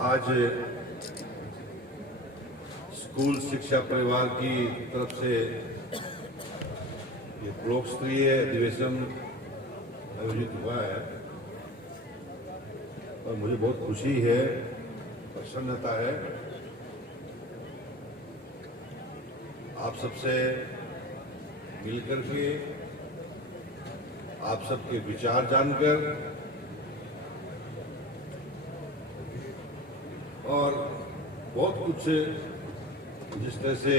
आज स्कूल शिक्षा परिवार की तरफ से ये ब्लॉक स्तरीय अधिवेशन आयोजित हुआ है और मुझे बहुत खुशी है, प्रसन्नता है आप सबसे मिलकर के, आप सबके विचार जानकर और बहुत कुछ जिस तरह से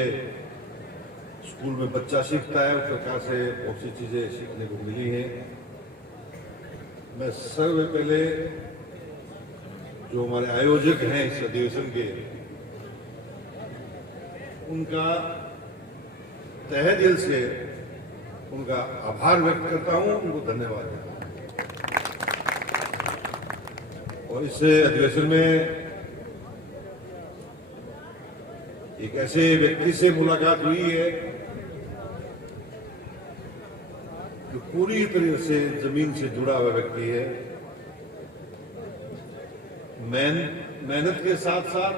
स्कूल में बच्चा सीखता है उस प्रकार से बहुत सी चीजें सीखने को मिली हैं। मैं सर्व पहले जो हमारे आयोजक हैं इस अधिवेशन के, उनका तहे दिल से उनका आभार व्यक्त करता हूं, उनको धन्यवाद देता हूं। और इस अधिवेशन में एक ऐसे व्यक्ति से मुलाकात हुई है जो पूरी तरह से जमीन से जुड़ा हुआ व्यक्ति है। मेहनत के साथ साथ,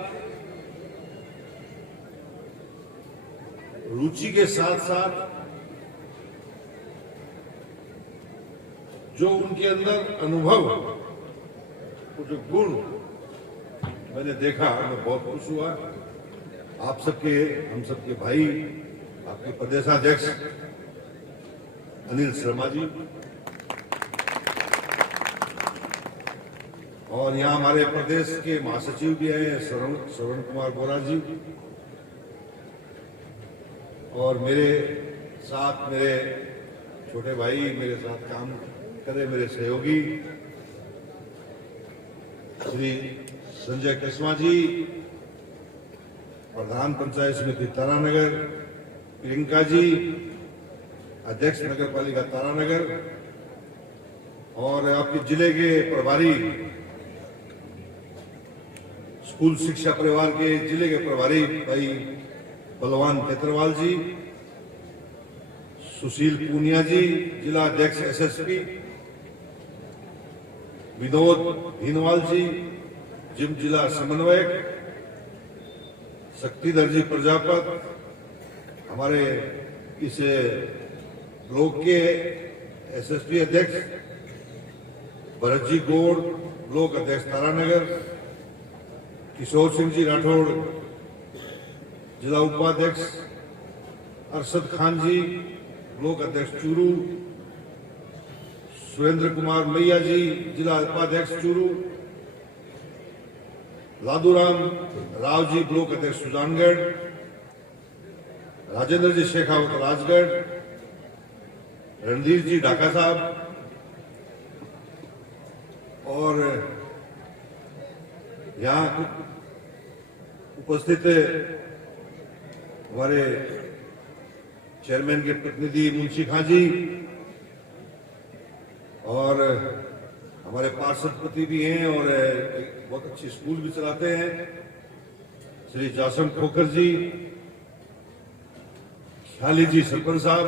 रुचि के साथ साथ जो उनके अंदर अनुभव, वो जो गुण मैंने देखा, मैं बहुत खुश हुआ। आप सबके, हम सबके भाई, आपके प्रदेशाध्यक्ष अनिल शर्मा जी, और यहाँ हमारे प्रदेश के महासचिव भी हैं श्रवण कुमार बोरा जी, और मेरे साथ मेरे छोटे भाई, मेरे साथ काम करे मेरे सहयोगी श्री संजय केसवा जी, प्रधान पंचायत समिति तारानगर प्रियंका जी, अध्यक्ष नगर पालिका तारानगर, और आपके जिले के प्रभारी, स्कूल शिक्षा परिवार के जिले के प्रभारी भाई बलवान पेत्रवाल जी, सुशील पूनिया जी, जिला अध्यक्ष एसएसपी, विनोद भीनवाल जी, जिला समन्वयक, शक्तिधर जी प्रजापत, हमारे इस ब्लॉक के एसएसपी अध्यक्ष भरत जी गौड़, ब्लॉक अध्यक्ष तारानगर, किशोर सिंह जी राठौड़, जिला उपाध्यक्ष, अरशद खान जी, ब्लॉक अध्यक्ष चूरू, सुरेंद्र कुमार मैया जी, जिला उपाध्यक्ष चूरू, लादूराम राव जी, ब्लॉक अध्यक्ष सुजानगढ़, राजेंद्र जी शेखावत राजगढ़, रणधीर जी ढाका साहब, और यहाँ उपस्थित हमारे चेयरमैन के प्रतिनिधि मुंशी खां जी, और हमारे पार्षदपति भी हैं और बहुत अच्छी स्कूल भी चलाते हैं श्री जासम खोखर जी, शाली जी सरपंच साहब,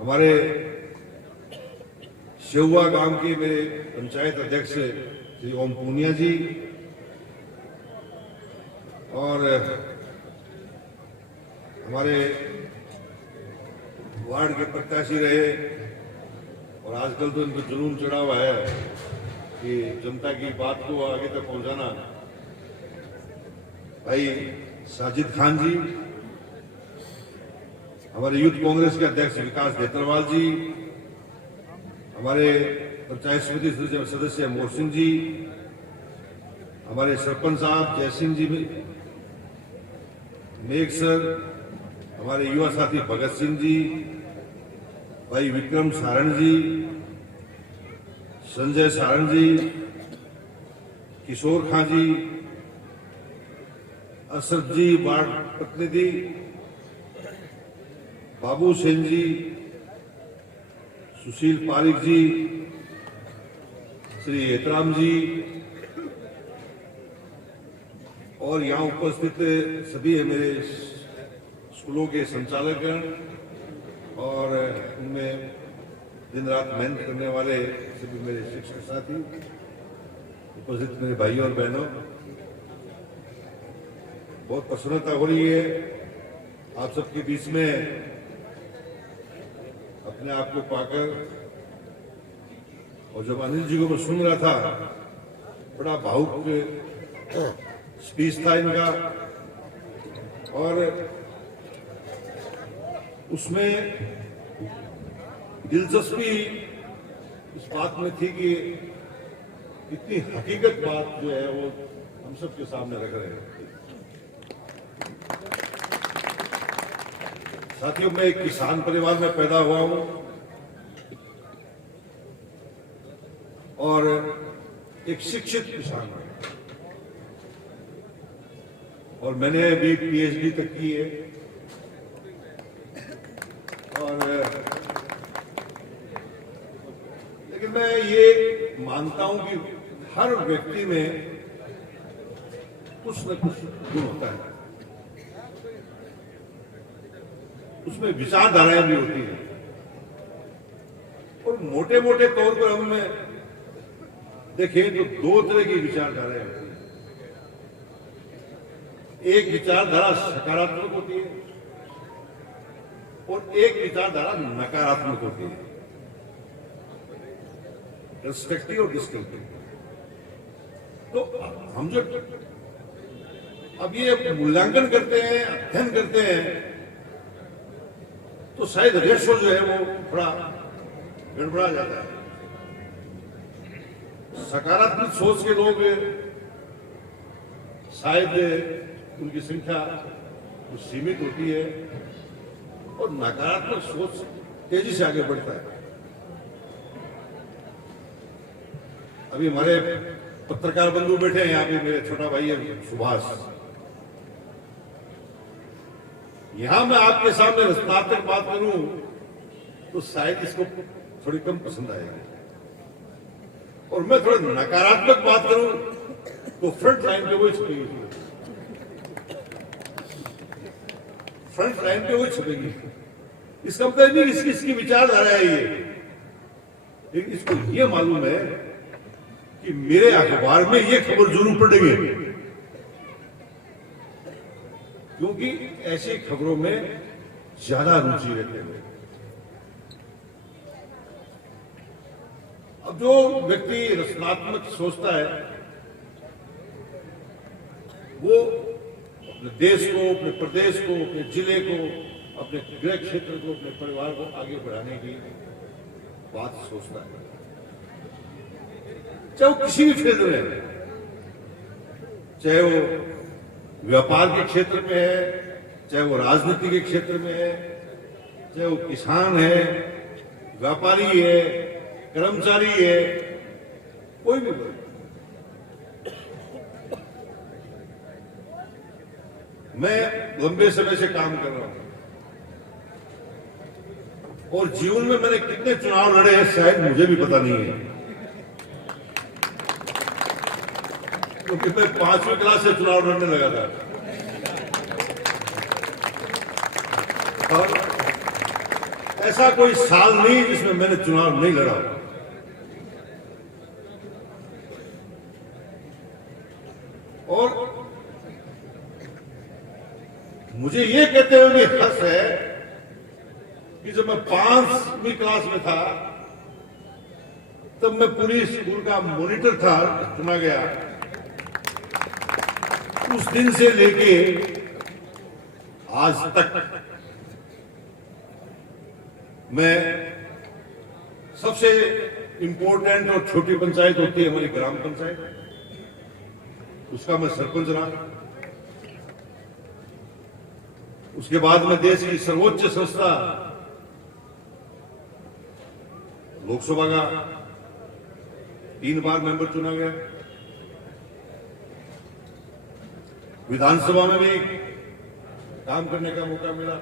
हमारे शेहुआ गांव के मेरे पंचायत अध्यक्ष श्री ओम पूनिया जी, और हमारे वार्ड के प्रत्याशी रहे, और आजकल तो इनको जुनून चढ़ा हुआ है कि जनता की बात को आगे तक पहुंचाना, भाई साजिद खान जी, हमारे यूथ कांग्रेस के अध्यक्ष विकास देतरवाल जी, हमारे पंचायत समिति सदस्य मोहसिन जी, हमारे सरपंच साहब जयसिंह जी, मेघ सर, हमारे युवा साथी भगत सिंह जी, भाई विक्रम सारण जी, संजय सारण जी, किशोर खां जी, असद जी वार्ड प्रतिनिधि, बाबू सेन जी, सुशील पारिक जी, श्री एतराम जी, और यहाँ उपस्थित सभी है मेरे स्कूलों के संचालकगण और उनमें दिन रात मेहनत करने वाले सभी मेरे शिक्षक साथी, उपस्थित मेरे भाइयों और बहनों, बहुत प्रसन्नता हो रही है आप सबके बीच में अपने आप को पाकर। और जब अनिल जी को मैं सुन रहा था, बड़ा भावुक स्पीच था इनका, और उसमें दिलचस्पी इस बात में थी कि इतनी हकीकत बात जो है वो हम सबके सामने रख रहे हैं। साथियों, मैं एक किसान परिवार में पैदा हुआ हूं और एक शिक्षित किसान हूं, और मैंने अभी पीएचडी तक की है। और लेकिन मैं ये मानता हूं कि हर व्यक्ति में कुछ न कुछ गुण होता है, उसमें विचारधाराएं भी होती हैं। और मोटे मोटे तौर पर हम देखें तो दो तरह की विचारधाराएं होती हैं। एक विचारधारा सकारात्मक होती है और एक विचारधारा नकारात्मक होती है, कंस्ट्रक्टिव और डिस्ट्रक्टिव। तो हम जो अब ये मूल्यांकन करते हैं, अध्ययन करते हैं, तो शायद रेशो जो है वो थोड़ा गड़बड़ा जाता है। सकारात्मक सोच के लोग शायद उनकी संख्या कुछ सीमित होती है और नकारात्मक सोच तेजी से आगे बढ़ता है। अभी हमारे पत्रकार बंधु बैठे हैं यहाँ पे, मेरे छोटा भाई है सुभाष। यहां मैं आपके सामने रचनात्मक बात करूं तो शायद इसको थोड़ी कम पसंद आएगी, और मैं थोड़ा नकारात्मक बात करूं तो फ्रंट लाइन पे वही छपेगी, फ्रंट लाइन पे वही छपेगी। इसका मतलब नहीं इसकी विचारधारा है ये, लेकिन इसको ये मालूम है कि मेरे अखबार में ये खबर जरूर पड़ेगी, क्योंकि ऐसी खबरों में ज्यादा रुचि रखते हैं। अब जो व्यक्ति रचनात्मक सोचता है वो अपने देश को, अपने प्रदेश को, अपने जिले को, अपने गृह क्षेत्र को, अपने परिवार को आगे बढ़ाने की बात सोचता है, चाहे वो किसी भी क्षेत्र में है, चाहे वो व्यापार के क्षेत्र में है, चाहे वो राजनीति के क्षेत्र में है, चाहे वो किसान है, व्यापारी है, कर्मचारी है, कोई भी वर्ग। मैं लंबे समय से काम कर रहा हूं और जीवन में मैंने कितने चुनाव लड़े हैं शायद मुझे भी पता नहीं है, क्योंकि मैं 5वीं क्लास से चुनाव लड़ने लगा था। और ऐसा कोई साल नहीं जिसमें मैंने चुनाव नहीं लड़ा। और मुझे ये कहते हुए भी हर्ष है कि जब मैं 5वीं क्लास में था तब मैं पूरी स्कूल का मॉनिटर था, चुना गया। उस दिन से लेके आज तक मैं सबसे इंपॉर्टेंट और छोटी पंचायत होती है हमारी ग्राम पंचायत, उसका मैं सरपंच रहा। उसके बाद में देश की सर्वोच्च संस्था लोकसभा का 3 बार मेंबर चुना गया, विधानसभा में भी काम करने का मौका मिला।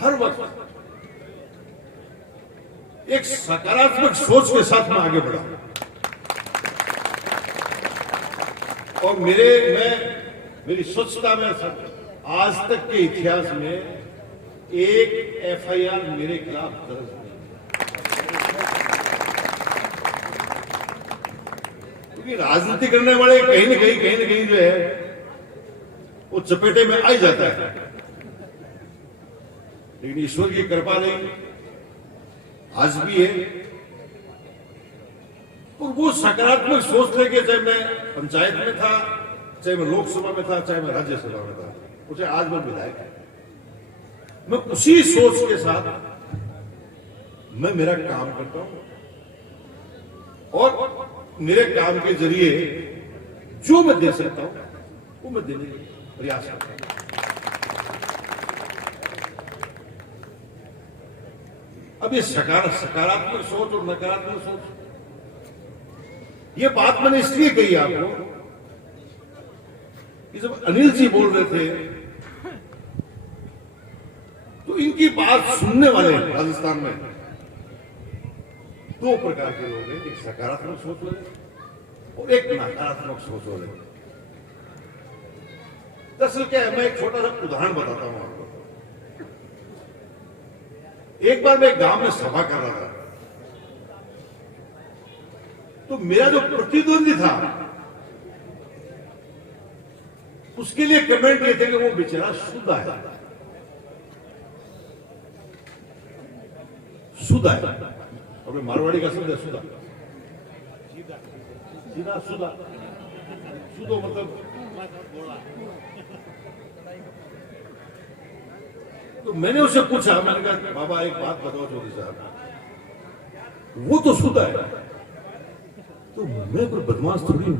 हर वक्त एक सकारात्मक सोच के साथ मैं आगे बढ़ा। और मेरी स्वच्छता में आज तक के इतिहास में एक एफआईआर मेरे खिलाफ दर्ज नहीं। क्योंकि राजनीति करने वाले कहीं ना कहीं जो है वो चपेटे में आ ही जाता है, लेकिन ईश्वर की कृपा नहीं आज भी है। और वो सकारात्मक सोच लेके, चाहे मैं पंचायत में था, चाहे मैं लोकसभा में था, चाहे मैं राज्यसभा में था, मुझे आज मैं विधायक है, मैं उसी सोच के साथ मैं मेरा काम करता हूं और मेरे काम के जरिए जो मैं दे सकता हूं वो मैं देने का प्रयास करता हूं। अब ये सकारात्मक सोच और नकारात्मक सोच, ये बात मैंने इसलिए कही आपको कि जब अनिल जी बोल रहे थे तो इनकी बात सुनने वाले राजस्थान में दो प्रकार के लोग हैं, एक सकारात्मक सोच वाले और एक नकारात्मक सोच वाले। दरअसल क्या है, मैं एक छोटा सा उदाहरण बताता हूं आपको। एक बार मैं गांव में सभा कर रहा था, तो मेरा जो प्रतिद्वंदी था उसके लिए कमेंट ये थे कि वो बेचारा शुद्ध है, शुद्ध है। और मारवाड़ी का शब्द है सुधा, सीधा सुधा, सुधो मतलब। तो मैंने उससे पूछा, मैंने कहा बाबा एक बात बताओ चौधरी साहब, वो तो शुद्ध है, तो मैं कोई बदमाश थोड़ी हूं,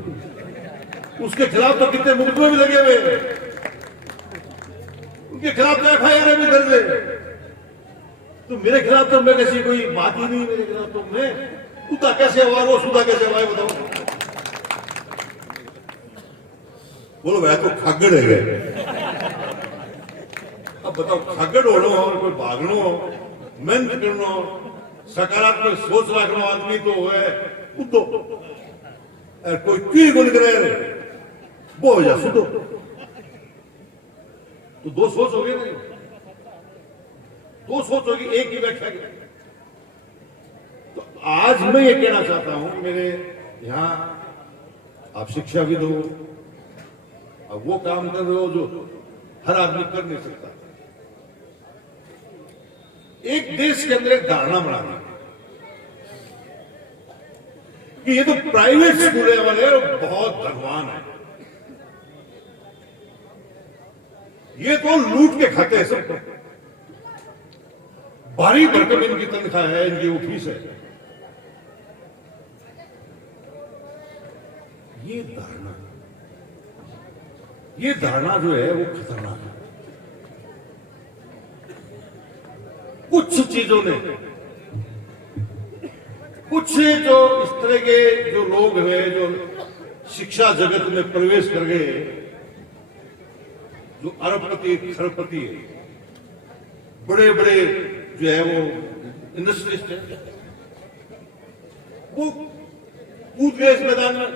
उसके खिलाफ तो कितने मुकदमे भी लगे हुए, उनके खिलाफ तो FIR भी दर्ज है, तो मेरे खिलाफ तो मैं कैसी कोई बात ही नहीं, मेरे खिलाफ तो मैं उदा कैसे हुआ, वो सुधा कैसे हुआ, बताओ। बोलो वह तो खागड़ है। अब बताओ, खागड़ होना और कोई भागनो, मेहनत करना, सकारात्मक सोच रखना आदमी तो है उदो, और कोई की गुण करे वो हो जा सुधो, तो दो सोच हो गई नहीं, दो सोच होगी, एक ही व्याख्या की। तो आज मैं ये कहना चाहता हूं, मेरे यहां आप शिक्षाविद हो, अब वो काम कर रहे हो जो हर आदमी कर नहीं सकता। एक देश के अंदर एक धारणा बना दी कि ये तो प्राइवेट स्कूल वाले बहुत धनवान है, ये तो लूट के खाते हैं सबको, भारी भरकम इनकी तनख्वाह है, इनकी वो फीस है। ये धारणा जो है वो खतरनाक है। कुछ चीजों ने, कुछ जो इस तरह के जो लोग हैं जो शिक्षा जगत में प्रवेश कर गए, जो अरबपति खरबपति है, बड़े बड़े जो है वो इंडस्ट्रियलिस्ट है, वो कूद गए इस मैदान में,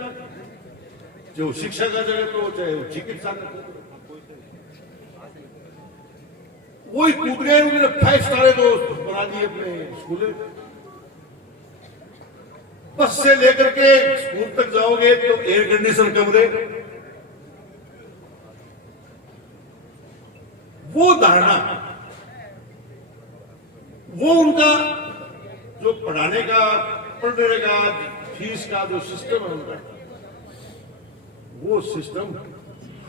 जो शिक्षा का जगत हो चाहे वो चिकित्सा का, वही कूद गए। उन्होंने 5 स्टार तो बना दिए अपने स्कूल। बस से लेकर के स्कूल तक जाओगे तो एयर कंडीशन कमरे, वो धारणा, वो उनका जो पढ़ाने का, पढ़ने का, फीस का जो सिस्टम है उनका, वो सिस्टम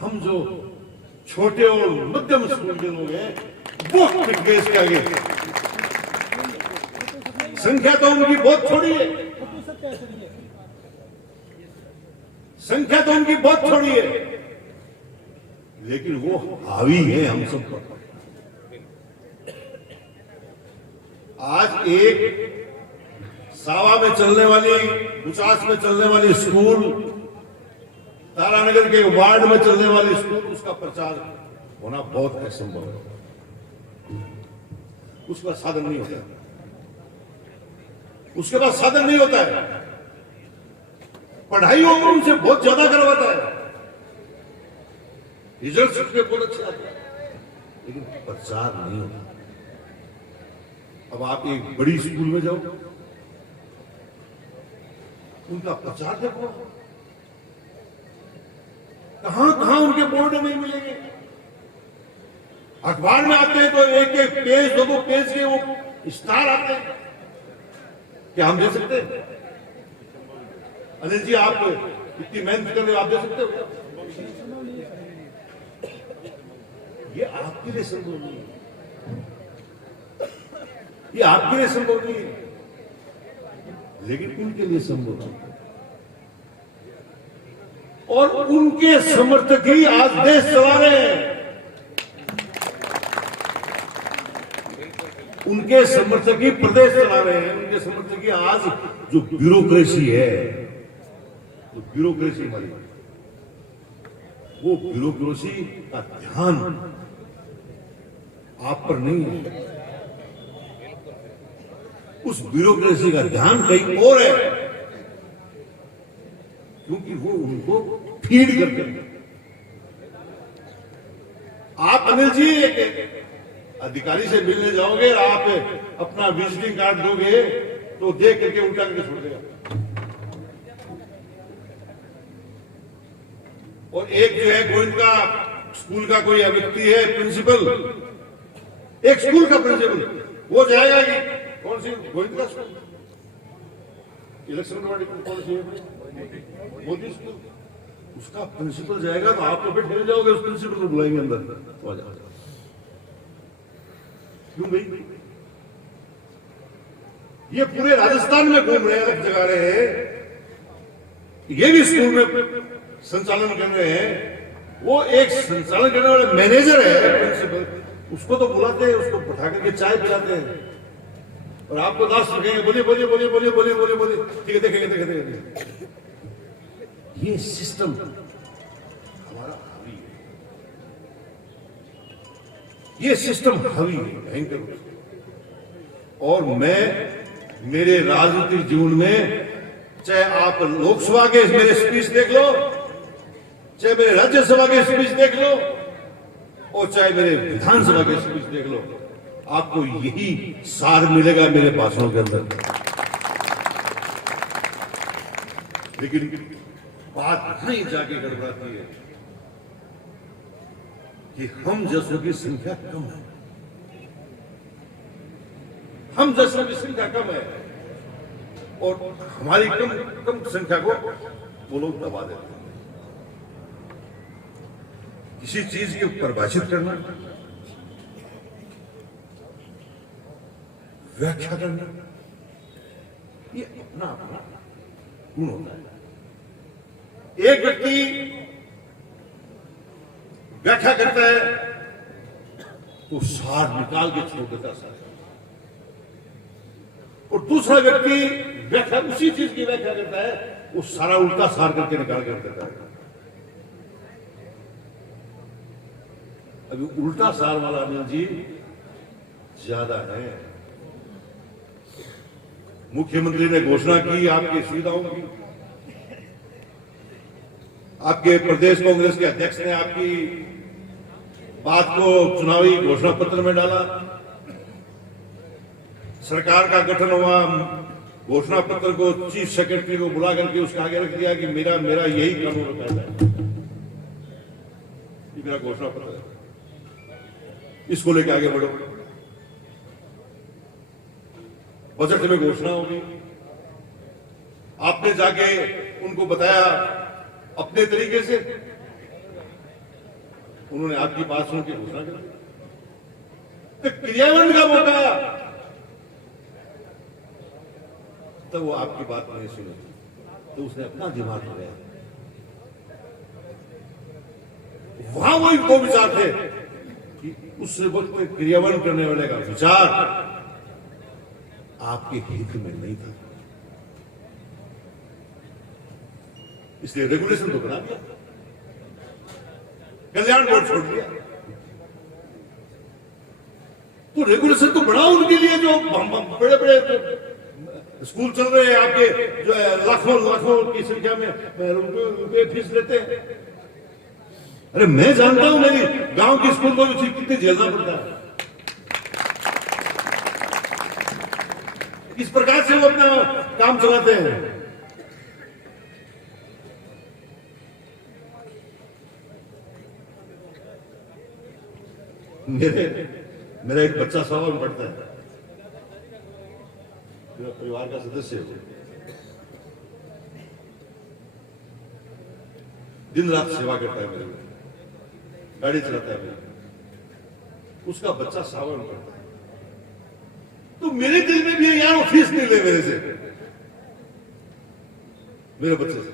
हम जो छोटे और मध्यम स्कूल के लोग हैं वो टिक गए इसके आगे। संख्या तो उनकी बहुत थोड़ी है, संख्या तो उनकी बहुत थोड़ी है, लेकिन वो हावी है हम सब पर। आज एक सावा में चलने वाली, 50 में चलने वाली स्कूल, तारानगर के वार्ड में चलने वाली स्कूल, उसका प्रचार होना बहुत असंभव है। उसका साधन नहीं होता, उसके पास साधन नहीं होता है। पढ़ाई और उनसे बहुत ज्यादा करवाता है, रिजल्ट उसके बहुत अच्छे आते हैं, लेकिन प्रचार नहीं होता। अब आप एक बड़ी स्कूल में जाओ, उनका प्रचार देखो, कहां कहां उनके बोर्ड नहीं मिलेंगे। अखबार में आते हैं तो एक एक पेज, दो दो पेज के वो स्टार आते हैं। क्या हम दे सकते हैं? अनिल जी, आप इतनी मेहनत कर रहे हो, आप दे सकते हो? ये आपके लिए संभव नहीं है, ये आपके लिए संभव नहीं है, लेकिन उनके लिए संभव है। और उनके समर्थक ही आज देश चला रहे हैं। उनके समर्थक ही प्रदेश चला रहे हैं। उनके समर्थक ही आज जो ब्यूरोक्रेसी है, जो ब्यूरोक्रेसी हमारी, वो ब्यूरोक्रेसी का ध्यान आप पर नहीं है। उस ब्यूरोक्रेसी का ध्यान कहीं और है, क्योंकि वो उनको फीड करते हैं। आप अनिल जी एक अधिकारी से मिलने जाओगे, आप अपना विजिटिंग कार्ड दोगे तो देख करके उल्टा करके छोड़ देगा। और एक जो है गोविंदा स्कूल का कोई व्यक्ति है, प्रिंसिपल, एक स्कूल का प्रिंसिपल, वो जाएगा कि कौन सी गोविंदा स्कूल, इलेक्शन कौन सी है, मोदी स्कूल, उसका प्रिंसिपल जाएगा तो आप तो फिर ठहर जाओगे, उस प्रिंसिपल को बुलाएंगे अंदर, तो आ जाओ। क्यों भाई? ये पूरे राजस्थान में घूम रहे हैं, अलग जगा रहे हैं, ये भी स्कूल में संचालन कर रहे हैं। वो एक संचालन करने वाले मैनेजर है प्रिंसिपल, उसको तो बुलाते हैं, उसको बैठा करके चाय पिलाते हैं, और आपको लास्ट रखेंगे, बोलिए बोलिए बोलिए बोलिए बोलिए बोलिए बोलिए, ठीक है, देखेंगे देखेंगे। ये सिस्टम हमारा हावी है, ये सिस्टम हावी है भयंकर रूप से। और मैं मेरे राजनीतिक जीवन में, चाहे आप लोकसभा के मेरे स्पीच देख लो, चाहे मेरे राज्यसभा के स्पीच देख लो, और चाहे मेरे विधानसभा के स्पीच देख लो, आपको यही सार मिलेगा मेरे भाषणों के अंदर। लेकिन बात नहीं जाके गड़बड़ाती है कि हम जैसों की संख्या कम है, हम जैसों की संख्या कम है, और हमारी कम संख्या को वो लोग दबा देते हैं। किसी चीज की परिभाषित करना, व्याख्या करना, ये अपना अपना गुण होता है। एक व्यक्ति व्याख्या करता है तो सार निकाल के छोड़ देता है, और दूसरा व्यक्ति व्याख्या उसी चीज की व्याख्या करता है, वो सारा उल्टा सार करके निकाल कर देता है। अभी उल्टा सार वाला अनिल जी ज्यादा है। मुख्यमंत्री ने घोषणा की आपकी सुविधाओं की, आपके प्रदेश कांग्रेस के अध्यक्ष ने आपकी बात को चुनावी घोषणा पत्र में डाला, सरकार का गठन हुआ, घोषणा पत्र को चीफ सेक्रेटरी को बुला करके उसके आगे रख दिया कि मेरा मेरा यही कानून कहता है, ये मेरा घोषणा पत्र है, इसको लेकर आगे बढ़ो। बजट में घोषणा होगी, आपने जाके उनको बताया अपने तरीके से, उन्होंने आपकी बात सुन के घोषणा कर दी, तो क्रियान्वयन का मौका तो वो आपकी बात नहीं सुनी, तो उसने अपना दिमाग लगाया। वहां वही दो विचार थे कि उस वक्त क्रियान्वयन करने वाले का विचार आपके हित में नहीं था, इसलिए रेगुलेशन तो बना दिया, कल्याण बोर्ड छोड़ दिया। तो रेगुलेशन तो बनाओ उनके लिए जो बड़े बड़े स्कूल चल रहे हैं आपके, जो है लाखों लाखों की संख्या में रुपए फीस लेते हैं। अरे मैं जानता हूं, मेरी गांव की स्कूल को भी कितने झेलना पड़ता है। इस प्रकार से वो अपना काम चलाते हैं। मेरा एक बच्चा 100 में पढ़ता है, मेरा परिवार का सदस्य है, दिन रात सेवा करता है, मेरे गाड़ी चलाता है, मेरे उसका बच्चा 100 में पढ़ता है। तो मेरे दिल में भी है यार वो फीस नहीं ले मेरे से, मेरे बच्चे से,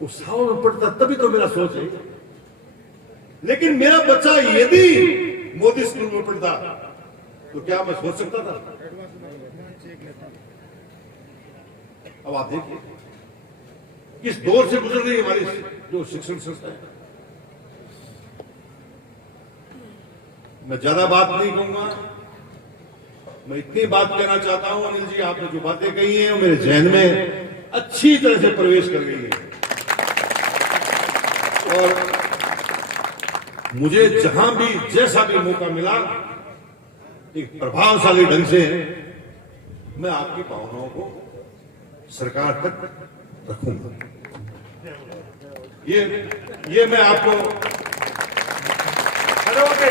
वो 100 में पढ़ता तभी तो मेरा सोच है। लेकिन मेरा बच्चा यदि मोदी स्कूल में पढ़ता तो क्या मैं सोच सकता था? अब आप देखिए किस दौर से गुजर रही है हमारी जो शिक्षण संस्था है। मैं ज्यादा बात नहीं कहूंगा, मैं इतनी बात कहना चाहता हूं अनिल जी, आपने जो बातें कही हैं वो मेरे जहन में अच्छी तरह से प्रवेश कर गई है और मुझे जहां भी जैसा भी मौका मिला एक प्रभावशाली ढंग से मैं आपकी भावनाओं को सरकार तक रखूंगा। ये मैं आपको खड़े होके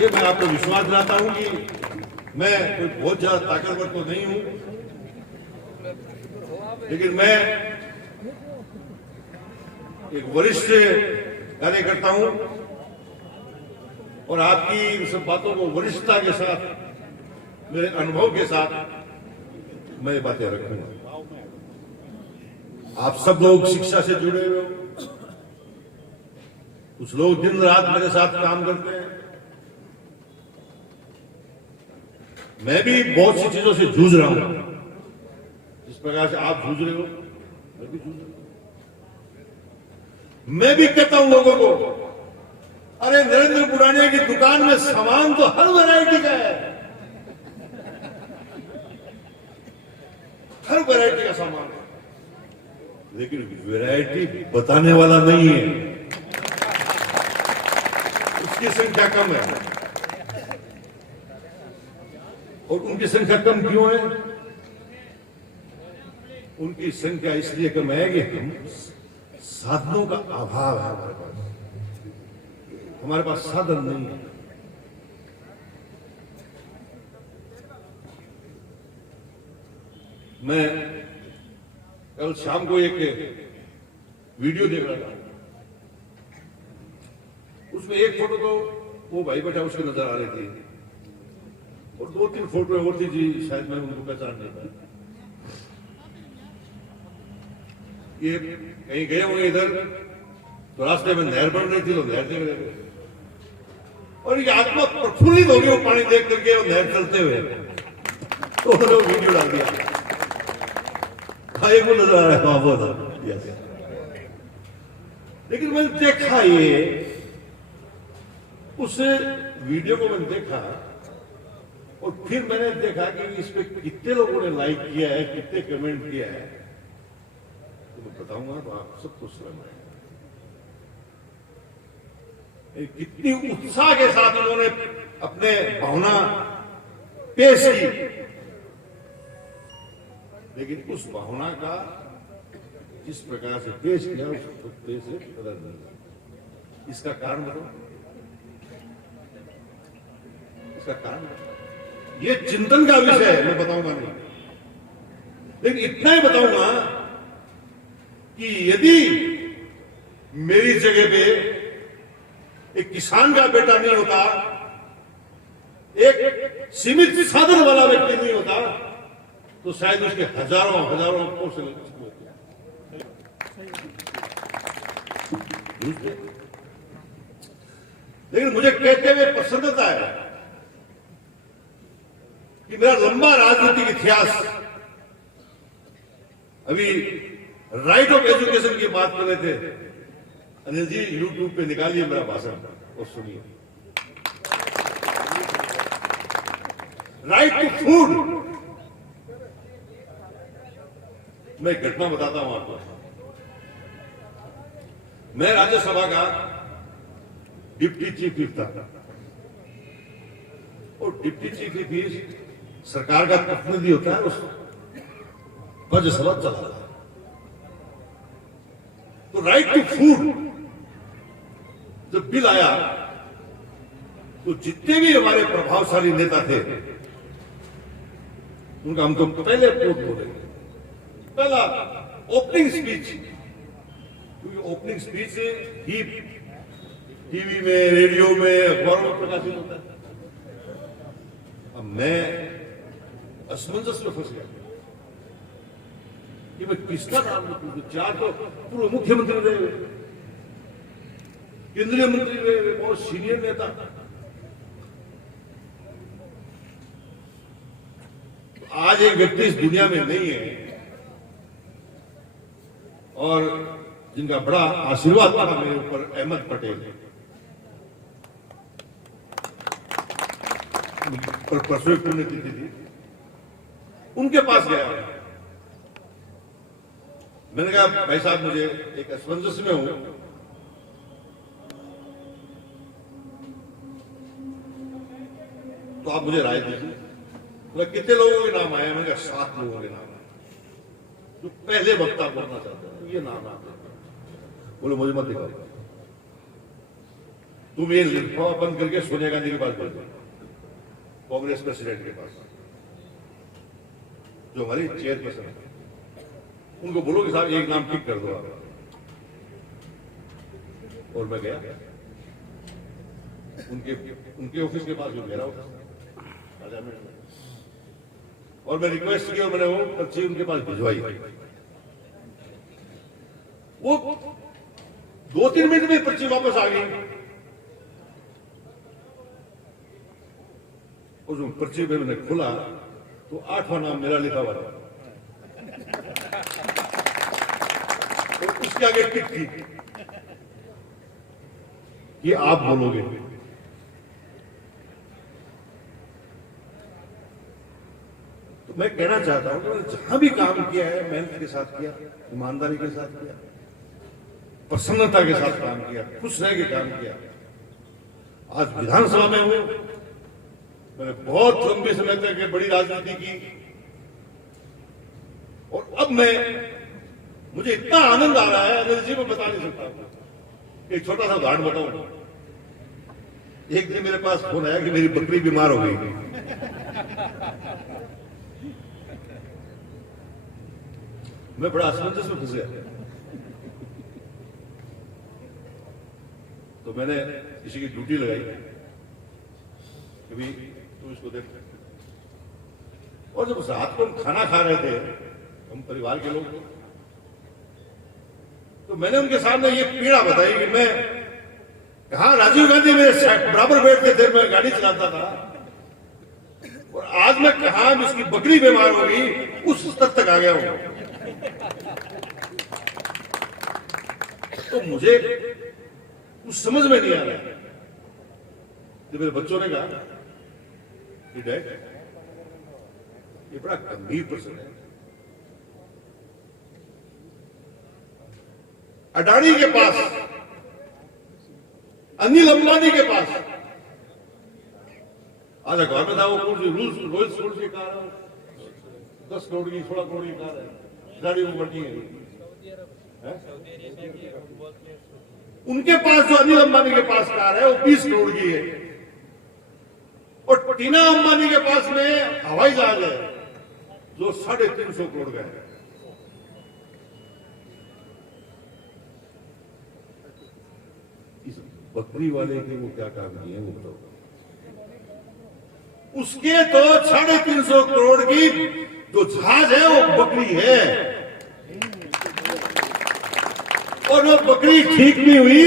ये मैं आपको विश्वास दिलाता हूं कि मैं कोई बहुत ज्यादा ताकतवर तो नहीं हूं, लेकिन मैं एक वरिष्ठ कार्यकर्ता हूं और आपकी इन सब बातों को वरिष्ठता के साथ, मेरे अनुभव के साथ मैं ये बातें रखूंगा। आप सब लोग शिक्षा से जुड़े हुए हो, कुछ लोग दिन रात मेरे साथ काम करते हैं, मैं भी बहुत सी चीजों से जूझ रहा हूं, जिस प्रकार से आप जूझ रहे हो मैं भी जूझ रहा हूं। मैं भी कहता हूं लोगों को, अरे नरेंद्र बुरानिया की दुकान में सामान तो हर वैरायटी का है, हर वैरायटी का सामान है, लेकिन वैरायटी बताने वाला नहीं है, उसकी संख्या कम है। और उनकी संख्या कम क्यों है? उनकी संख्या इसलिए कम है कि हम साधनों का अभाव है, हमारे पास साधन नहीं है। मैं कल शाम को एक वीडियो देख रहा था, उसमें एक फोटो तो वो भाई बैठा उसकी नजर आ रही थी और 2-3 फोटो और थी जी, शायद मैं उनको पहचान नहीं पाया। ये कहीं गए होंगे इधर, तो रास्ते में नहर बन रही थी, तो नहर देख रहे थे और ये आत्मा प्रफुल्लित हो गई वो पानी देख करके और नहर चलते हुए, तो उन्होंने वीडियो डाल दिया। हाँ, एक वो नजर आ रहा है, हाँ वो था। लेकिन मैंने देखा ये, उस वीडियो को मैंने देखा और फिर मैंने देखा कि इस पे कितने लोगों ने लाइक किया है, कितने कमेंट किया है, तो मैं बताऊंगा तो आप सबको समझ आएगा कितनी उत्साह के साथ उन्होंने अपने भावना पेश की। लेकिन उस भावना का जिस प्रकार से पेश किया उस पेश से कदर नहीं। इसका कारण बताओ, इसका कारण ये चिंतन का विषय है, मैं बताऊंगा नहीं, लेकिन इतना ही बताऊंगा कि यदि मेरी जगह पे एक किसान का बेटा नहीं होता, एक सीमित साधन वाला व्यक्ति नहीं होता, तो शायद उसके हजारों हजारों कोर्स होते। लेकिन मुझे कहते हुए प्रसन्नता है कि मेरा लंबा राजनीतिक इतिहास, अभी राइट ऑफ एजुकेशन की बात कर रहे थे अनिल जी, यूट्यूब पे निकालिए मेरा भाषण और सुनिए। राइट टू फूड, मैं एक घटना बताता हूं आपको। मैं राज्यसभा का डिप्टी चीफ व्हिप था और डिप्टी चीफ व्हिप सरकार का प्रतिनिधि होता है, उस वजह सवाल चला रहा है। तो राइट टू फूड जब बिल आया तो जितने भी हमारे प्रभावशाली नेता थे उनका हम तो पहले कोट बोले, पहला ओपनिंग स्पीच, क्योंकि ओपनिंग स्पीच ही टीवी में, रेडियो में, अखबारों में प्रकाशित होता है। अब मैं असमंजस में फंस गया कि मैं किसका नाम लिखूं। चार तो पूर्व मुख्यमंत्री रहे, केंद्रीय मंत्री रहे, बहुत सीनियर नेता। आज एक व्यक्ति इस दुनिया में नहीं है और जिनका बड़ा आशीर्वाद था मेरे ऊपर, अहमद पटेल। पर परसों पुण्यतिथि थी, उनके पास गया। मैंने कहा भाई साहब मुझे एक असमंजस में हूं, तो आप मुझे राय दीजिए। कितने लोगों के नाम आए? मैंने कहा 7 लोगों के नाम आए जो पहले वक्ता बोलना चाहते हैं, ये नाम आते हैं। बोले मुझे मत दिखाओ, तुम ये लिफाफा बंद करके सोनिया गांधी के पास भेजो, कांग्रेस प्रेसिडेंट के पास, जो हमारी चेयरपर्सन है। उनको बोलो कि साहब एक नाम टिक कर दो आप। और मैं गया उनके ऑफिस के पास, जो मेरा ऑफिस, और मैं रिक्वेस्ट की और मैंने वो पर्ची उनके पास भिजवाई। वो 2-3 मिनट में पर्ची वापस आ गई। और जो पर्ची पे मैंने खोला तो 8वां नाम मेरा लिखा हुआ था और उसके आगे टिक थी कि आप बोलोगे। तो मैं कहना चाहता हूं कि मैंने जहां भी काम किया है मेहनत के साथ किया, ईमानदारी के साथ किया, प्रसन्नता के साथ काम किया, खुश रह के काम किया। आज विधानसभा में हूं, मैंने बहुत लंबे समय तक बड़ी राजनीति की और अब मुझे इतना आनंद आ रहा है, अनिल जी मैं बता नहीं सकता। एक छोटा सा उदाहरण बताऊं। एक दिन मेरे पास फोन आया कि मेरी बकरी बीमार हो गई। मैं बड़ा असमंजस में फंस गया। तो मैंने किसी की ड्यूटी लगाई कि भाई तू इसको देख। और जब रात को हम खाना खा रहे थे, हम परिवार के लोग, तो मैंने उनके सामने ये पीड़ा बताई कि मैं कहा राजीव गांधी मेरे बराबर बैठते थे, मैं गाड़ी चलाता था, और आज मैं कहा इसकी बकरी बीमार हो गई, उस स्तर तक आ गया हूं। तो मुझे कुछ समझ में नहीं आ रहा। तो मेरे बच्चों ने कहा कि डैड ये बड़ा गंभीर प्रश्न है। अडानी के पास, अनिल अंबानी के पास आज अखबार में था वो रोहित सोल्स की कार है, 10 करोड़ की, 16 करोड़ की कार है, गाड़ी वो बढ़ी है। उनके पास जो अनिल अंबानी के पास कार है वो 20 करोड़ की है, और टीना अंबानी के पास में हवाई जहाज है जो 350 करोड़ का है। इस बकरी वाले के वो क्या काम किए वो बताओ। उसके तो 350 करोड़ की जो जहाज है वो बकरी है, और वो बकरी ठीक नहीं हुई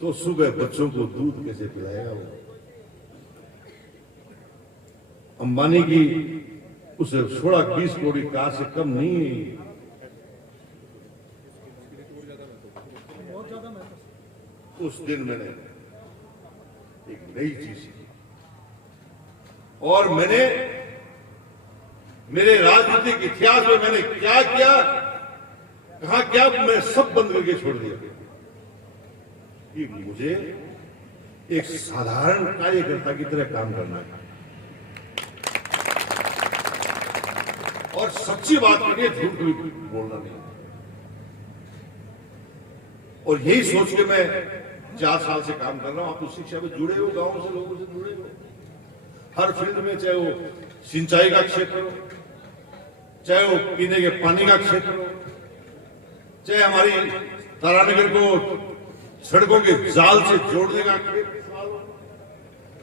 तो सुबह बच्चों को दूध कैसे पिलाएगा वो। अंबानी की उस 16-20 करोड़ की कार से कम नहीं है। उस दिन मैंने एक नई चीज सीखी, और मैंने मेरे राजनीतिक इतिहास में मैंने क्या किया, कहा क्या, मैं सब बंद करके छोड़ दिया कि मुझे एक साधारण कार्यकर्ता की तरह काम करना है। और सच्ची बात करनी है, झूठ भी बोलना नहीं। और यही सोच के मैं 4 साल से काम कर रहा हूं। आप तो शिक्षा में जुड़े हो, गांव से लोगों से जुड़े हो, हर फील्ड में, चाहे वो सिंचाई का क्षेत्र हो, चाहे वो पीने के पानी का क्षेत्र हो, चाहे हमारी तारानगर को सड़कों के जाल से जोड़ने का सवाल हो,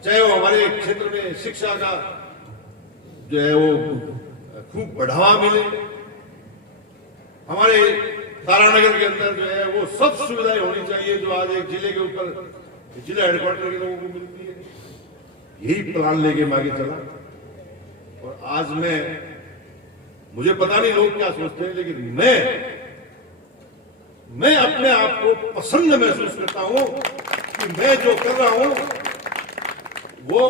चाहे वो हमारे क्षेत्र में शिक्षा का जो है वो खूब बढ़ावा मिले, हमारे तारानगर के अंदर जो है वो सब सुविधाएं होनी चाहिए जो आज एक जिले के ऊपर जिला हेडक्वार्टर के लोगों को मिलती है। यही प्लान लेके मैं आगे चला। और आज मुझे पता नहीं लोग क्या सोचते हैं, लेकिन मैं अपने आप को प्रसन्न महसूस करता हूं कि मैं जो कर रहा हूं वो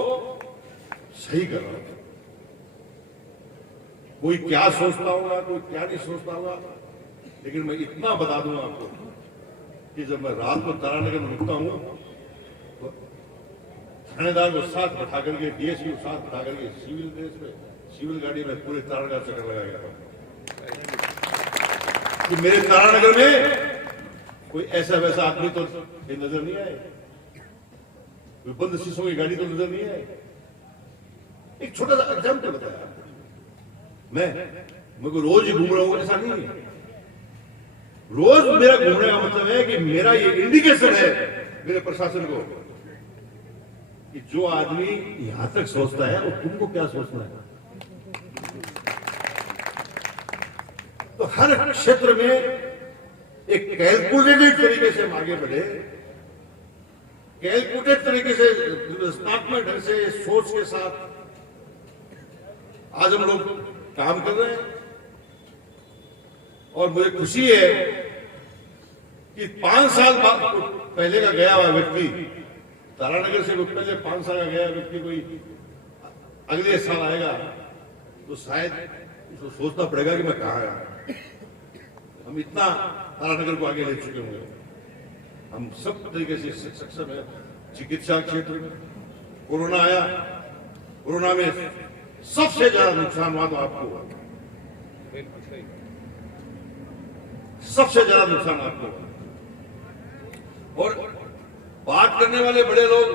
सही कर रहा हूं। कोई क्या सोचता होगा, कोई क्या नहीं सोचता होगा, लेकिन मैं इतना बता दूंगा आपको कि जब मैं रात को तारानगर में रुकता हूं तो थानेदार को साथ बैठा करके, डीएसपी को साथ बैठा करके सिविल ड्रेस में, सिविल गाड़ी में पूरे तारानगर चक्कर लगा गया कि मेरे तारानगर में कोई ऐसा वैसा आदमी तो नजर नहीं आए, कोई बंद शीशों की गाड़ी तो नजर नहीं आए। एक छोटा सा एग्जाम्पल बताया। मैं कोई रोज ही घूम रहा हूं ऐसा नहीं है। रोज मेरा घूमने का मतलब है कि मेरा ये इंडिकेशन है मेरे प्रशासन को कि जो आदमी यहां तक सोचता है वो तुमको क्या सोचना है। तो हर क्षेत्र में एक कैलकुलेटेड तरीके से हम आगे बढ़े, कैलकुलेटेड तरीके से, रचनात्मक ढंग से, सोच के साथ आज हम लोग काम कर रहे हैं। और मुझे खुशी है कि 5 साल पहले का गया हुआ व्यक्ति, तारानगर से पहले 5 साल का गया व्यक्ति कोई अगले साल आएगा तो शायद उसको सोचना पड़ेगा कि मैं कहाँ आया। हम इतना तारानगर को आगे ले चुके होंगे, हम सब तरीके से सक्षम है। चिकित्सा क्षेत्र में कोरोना आया, कोरोना में सबसे ज्यादा नुकसान हुआ तो आपको हुआ, सबसे ज्यादा नुकसान आपको हुआ। और बात करने वाले बड़े लोग,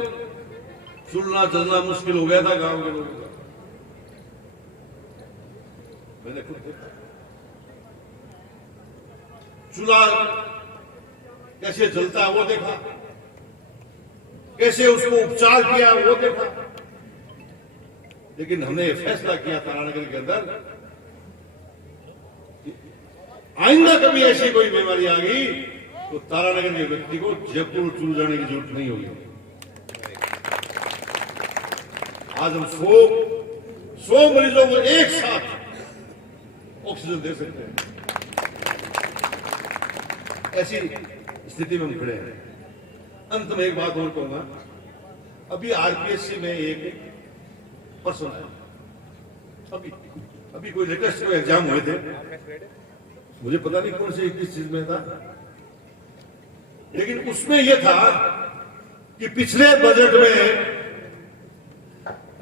चुनना चलना मुश्किल हो गया था गांव के लोगों का, मैंने खुद देखा। चूल्हा कैसे जलता है वो देखा, कैसे उसको उपचार किया वो देखा। लेकिन हमने ये फैसला किया तारानगर के अंदर, आइंदा कभी ऐसी कोई बीमारी आ गई तो तारानगर के व्यक्ति को जयपुर चूल जाने की जरूरत नहीं होगी। आज हम 100 मरीजों को एक साथ ऑक्सीजन दे सकते हैं, ऐसी स्थिति में हम खड़े हैं। अंत में एक बात और कहूंगा, अभी आरपीएससी में एक पर्सन है, अभी कोई लेटेस्ट कोई एग्जाम हुए थे, मुझे पता नहीं कौन से किस चीज में था, लेकिन उसमें यह था कि पिछले बजट में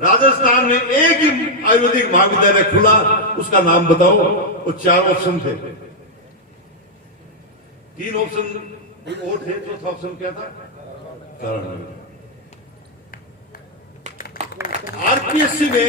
राजस्थान में एक ही आयुर्वेदिक महाविद्यालय खुला, उसका नाम बताओ। वो 4 ऑप्शन थे, 3 ऑप्शन और थे, चौथा ऑप्शन क्या था? आरपीएससी में